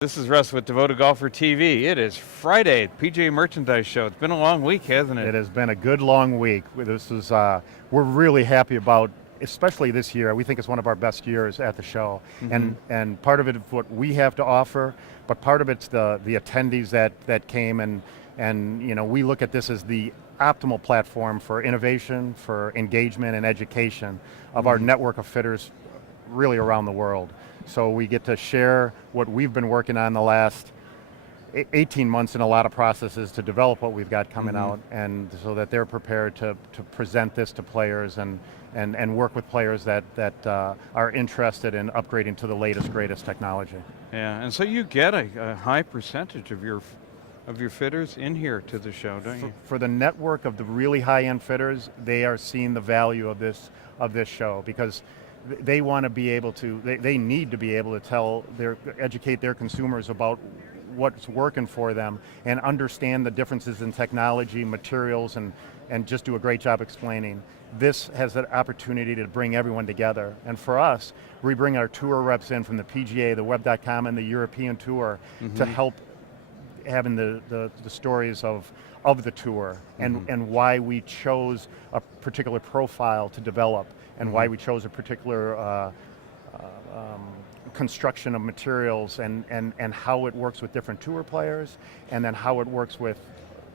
This is Russ with Devoted Golfer TV. It is Friday, PGA Merchandise Show. It's been a long week, hasn't it? It has been a good long week. This is we're really happy about, especially this year. We think it's one of our best years at the show, and part of it is what we have to offer, but part of it's the attendees that came, and you know, we look at this as the optimal platform for innovation, for engagement and education of our network of fitters really around the world. So we get to share what we've been working on the last 18 months in a lot of processes to develop what we've got coming out, and so that they're prepared to present this to players and work with players that are interested in upgrading to the latest, greatest technology. Yeah, and so you get a high percentage of your fitters in here to the show, don't you? For the network of the really high-end fitters, they are seeing the value of this show, because they want to be able to, they need to be able to educate their consumers about what's working for them and understand the differences in technology, materials, and just do a great job explaining. This has an opportunity to bring everyone together. And for us, we bring our tour reps in from the PGA, the Web.com, and the European Tour to help having the stories of the tour and why we chose a particular profile to develop, and why we chose a particular construction of materials, and how it works with different tour players, and then how it works with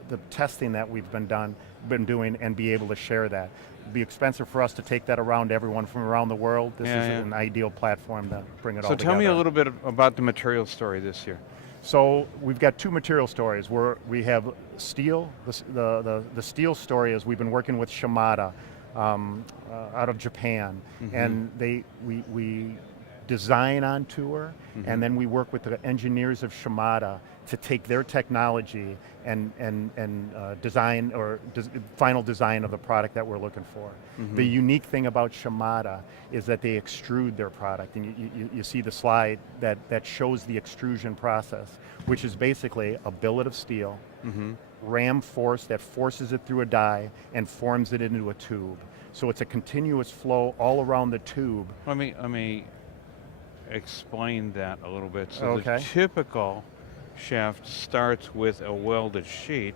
the testing that we've been doing, and be able to share that. It'd be expensive for us to take that around to everyone from around the world. This is an ideal platform to bring it all together. So tell me a little bit about the material story this year. So we've got two material stories where we have steel. The steel story is we've been working with Shimada out of Japan, and we design on tour, and then we work with the engineers of Shimada to take their technology and design, or final design of the product that we're looking for. The unique thing about Shimada is that they extrude their product, and you see the slide that shows the extrusion process, which is basically a billet of steel, ram force that forces it through a die and forms it into a tube. So it's a continuous flow all around the tube. Let me explain that a little bit. So Okay. the typical shaft starts with a welded sheet,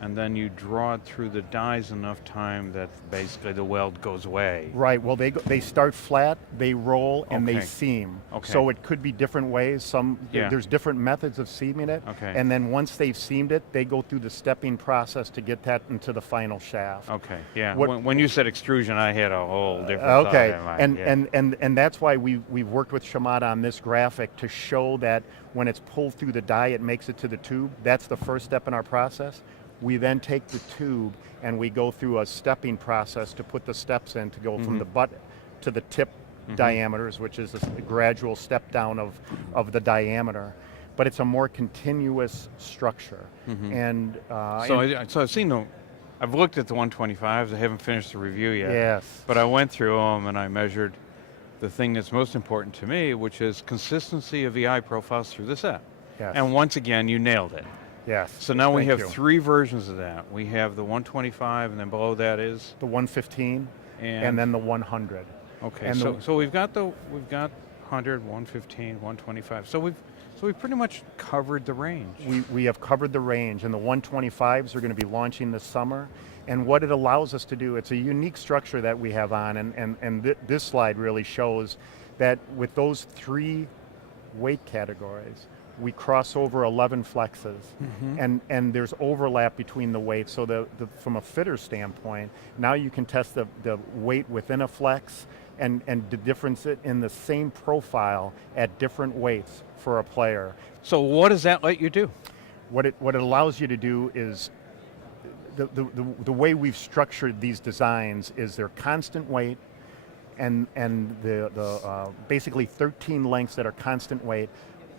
and then you draw it through the dies enough time that basically the weld goes away. Right, well they start flat, they roll, and they Okay. seam. Okay. So it could be different ways. There's different methods of seaming it. Okay. And then once they've seamed it, they go through the stepping process to get that into the final shaft. Okay, yeah. What- When you said extrusion, I had a whole different thought Okay, in mind. and that's why we've worked with Shimada on this graphic to show that when it's pulled through the die, it makes it to the tube. That's the first step in our process. We then take the tube and we go through a stepping process to put the steps in to go from the butt to the tip diameters, which is a gradual step down of the diameter. But it's a more continuous structure. And So I've seen I've looked at the 125s. I haven't finished the review yet. yes. But I went through them and I measured the thing that's most important to me, which is consistency of VI profiles through the set. Yes. And once again, you nailed it. Yes. So now we Thank have you. three versions of that. We have the 125, and then below that is The 115 and and then the 100. okay. and So we've got 100, 115, 125. So we've pretty much covered the range. We have covered the range, and the 125s are going to be launching this summer. And what it allows us to do, it's a unique structure that we have on, and this slide really shows that with those three weight categories, we cross over 11 flexes, and there's overlap between the weights. So from a fitter standpoint, now you can test the weight within a flex and the difference in the same profile at different weights for a player. So what does that let you do? What it allows you to do is, the way we've structured these designs is they're constant weight, and the basically 13 lengths that are constant weight.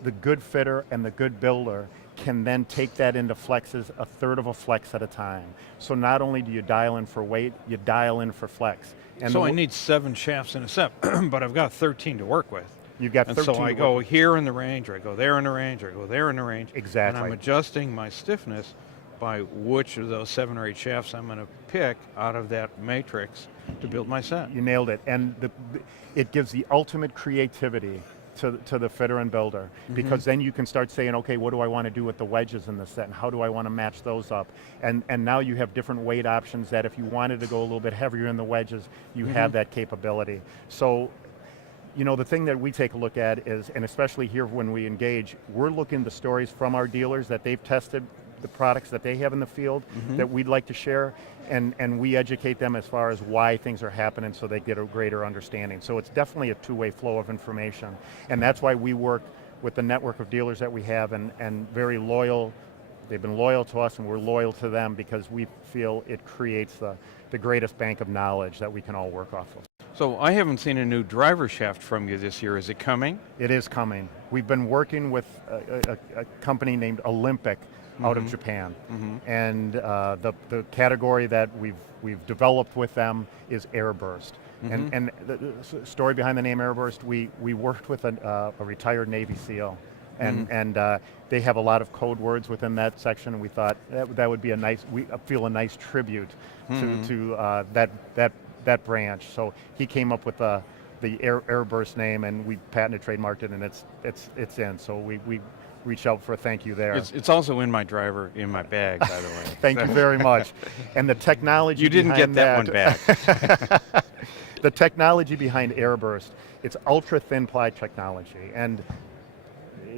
The good fitter and the good builder can then take that into flexes, a third of a flex at a time. So not only do you dial in for weight, you dial in for flex. And So I need 7 shafts in a set, but I've got 13 to work with. you've got And 13 so I to go work- here in the range, or I go there in the range, or I go there in the range. Exactly. And I'm adjusting my stiffness by which of those 7 or 8 shafts I'm going to pick out of that matrix to build my set. You nailed it. And it gives the ultimate creativity to the fitter and builder, because then you can start saying, okay, what do I want to do with the wedges in the set, and how do I want to match those up? And now you have different weight options that if you wanted to go a little bit heavier in the wedges, you have that capability. So, you know, the thing that we take a look at is, and especially here when we engage, we're looking at the stories from our dealers that they've tested the products that they have in the field that we'd like to share, and we educate them as far as why things are happening so they get a greater understanding. So it's definitely a two-way flow of information, and that's why we work with the network of dealers that we have, and very loyal. They've been loyal to us and we're loyal to them because we feel it creates the greatest bank of knowledge that we can all work off of. So I haven't seen a new driver shaft from you this year. Is it coming? It is coming. We've been working with a company named Olympic out of Japan, and the category that we've developed with them is airburst. And the story behind the name airburst, we worked with a retired Navy SEAL, and they have a lot of code words within that section, and we thought that would be we feel a nice tribute to that branch. So he came up with the airburst name, and we patented, trademarked it, and it's in. So we reach out for a thank you there. It's also in my bag, by the way. Thank you very much. And the technology you didn't get that one back. The technology behind airburst, it's ultra thin ply technology, and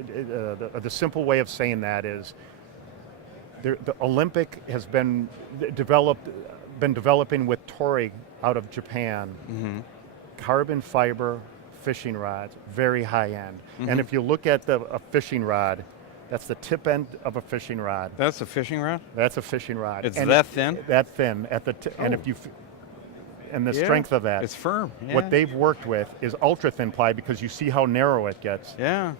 the simple way of saying that is the Olympic has been developing with Torii out of Japan, carbon fiber fishing rods, very high end. And if you look at a fishing rod, that's the tip end of a fishing rod. That's a fishing rod? That's a fishing rod. It's that thin? That thin. And if you, and the strength of that. It's firm. Yeah. What they've worked with is ultra thin ply because you see how narrow it gets. Yeah.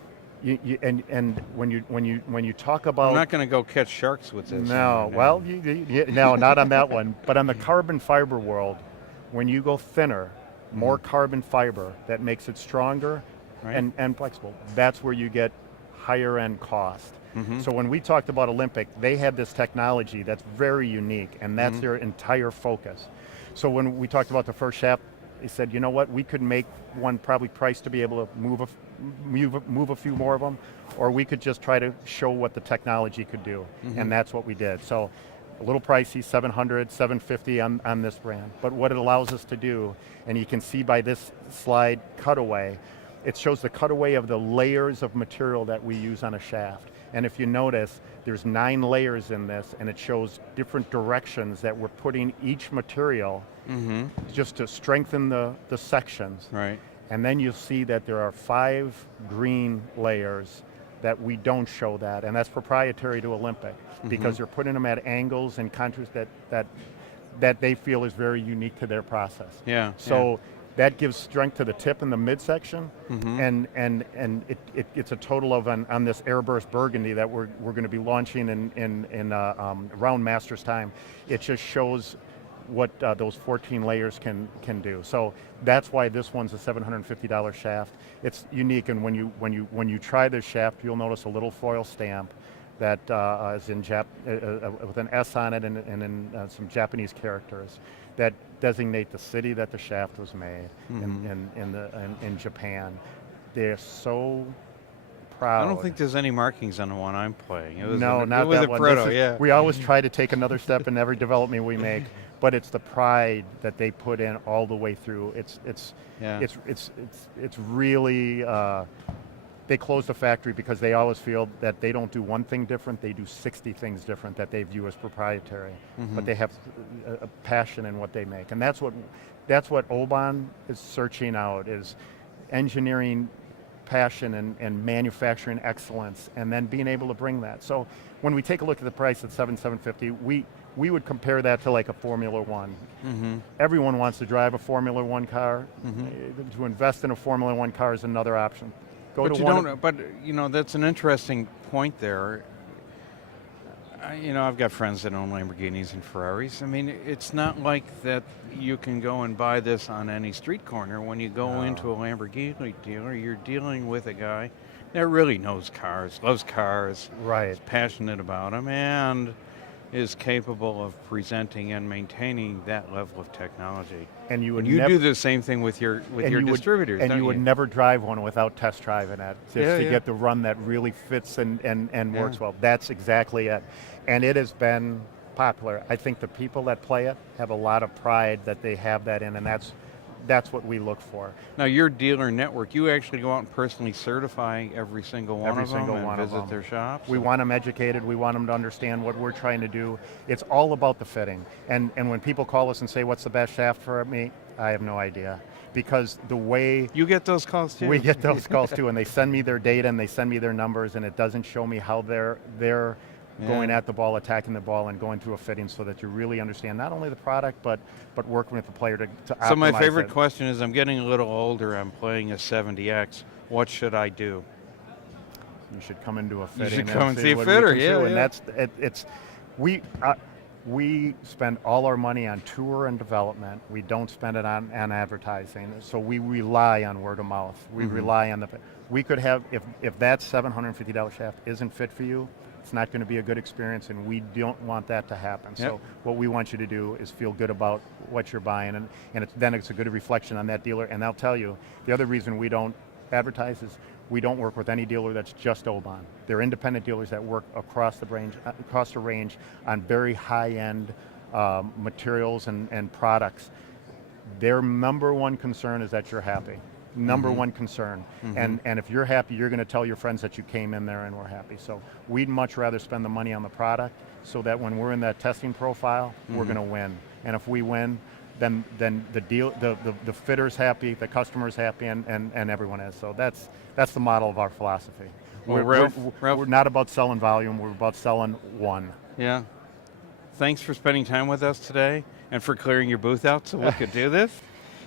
And when you talk about, I'm not going to go catch sharks with this. No, well, no, not on that one. But on the carbon fiber world, when you go thinner, more carbon fiber, that makes it stronger and flexible. That's where you get higher end cost. So when we talked about Olympic, they had this technology that's very unique, and that's their entire focus. So when we talked about the first shaft, they said, you know what, we could make one probably priced to be able to move a few more of them, or we could just try to show what the technology could do, and that's what we did. So a little pricey, $700, $750 on this brand, but what it allows us to do, and you can see by this slide cutaway, it shows the cutaway of the layers of material that we use on a shaft. And if you notice, there's 9 layers in this, and it shows different directions that we're putting each material just to strengthen the sections. Right. And then you'll see that there are 5 green layers that we don't show that, and that's proprietary to Olympic, because they're putting them at angles and contours that they feel is very unique to their process. Yeah. So that gives strength to the tip and the midsection, and it's a total of on this airburst burgundy that we're going to be launching in around Masters time. It just shows what those 14 layers can do. So that's why this one's a $750 shaft. It's unique, and when you try this shaft, you'll notice a little foil stamp that is in with an S on it and in some Japanese characters that designate the city that the shaft was made in Japan. They're so proud. I don't think there's any markings on the one I'm playing. It was not that one. Proto, we always try to take another step in every development we make, but it's the pride that they put in all the way through. It's really. They close the factory because they always feel that they don't do one thing different, they do 60 things different that they view as proprietary. But they have a passion in what they make. And that's what Oban is searching out, is engineering passion and manufacturing excellence, and then being able to bring that. So when we take a look at the price at $750, we would compare that to like a Formula One. Everyone wants to drive a Formula One car. To invest in a Formula One car is another option. But that's an interesting point there. I've got friends that own Lamborghinis and Ferraris. I mean, it's not like that you can go and buy this on any street corner. When you go into a Lamborghini dealer, you're dealing with a guy that really knows cars, loves cars, right, is passionate about them, and is capable of presenting and maintaining that level of technology. And you would And you never, do the same thing with your distributors, and don't you would never drive one without test driving it, just to get the run that really fits and works well. That's exactly it. And it has been popular. I think the people that play it have a lot of pride that they have that in, and that's what we look for. Now your dealer network, you actually go out and personally certify every single one Every of them single and one of visit them. their shops? We want them educated, we want them to understand what we're trying to do. It's all about the fitting. And when people call us and say, what's the best shaft for me? I have no idea. Because the way You get those calls too? we get those calls too, and they send me their data and they send me their numbers, and it doesn't show me how they're going at the ball, attacking the ball, and going through a fitting, so that you really understand not only the product, but working with the player to optimize So my favorite it. question is, I'm getting a little older, I'm playing a 70X, what should I do? You should come into a You fitting. should come and see a what we fitter, can do. yeah. And we spend all our money on tour and development. We don't spend it on advertising. So we rely on word of mouth. We rely on we could have, if that $750 shaft isn't fit for you, it's not going to be a good experience, and we don't want that to happen. So what we want you to do is feel good about what you're buying, and then it's a good reflection on that dealer. And I'll tell you, the other reason we don't advertise is we don't work with any dealer that's just Oban. They're independent dealers that work across the range on very high-end materials and products. Their number one concern is that you're happy. Number one concern. And if you're happy, you're going to tell your friends that you came in there and were happy. So we'd much rather spend the money on the product, so that when we're in that testing profile, we're going to win. And if we win, then the fitter's happy, the customer's happy, and everyone is. So that's the model of our philosophy. Well, Ralph, Ralph, we're not about selling volume, we're about selling one. Yeah. Thanks for spending time with us today, and for clearing your booth out so we could do this.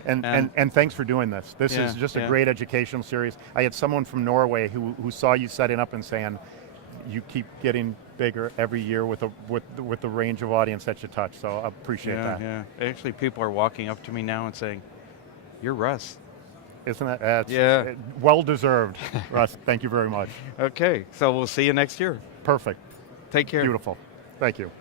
And thanks for doing this. This is just a great educational series. I had someone from Norway who saw you setting up and saying, you keep getting bigger every year with the range of audience that you touch. So I appreciate that. Yeah. Actually, people are walking up to me now and saying, "You're Russ." Isn't that? Well deserved, Russ. Thank you very much. Okay, so we'll see you next year. Perfect. Take care. Beautiful. Thank you.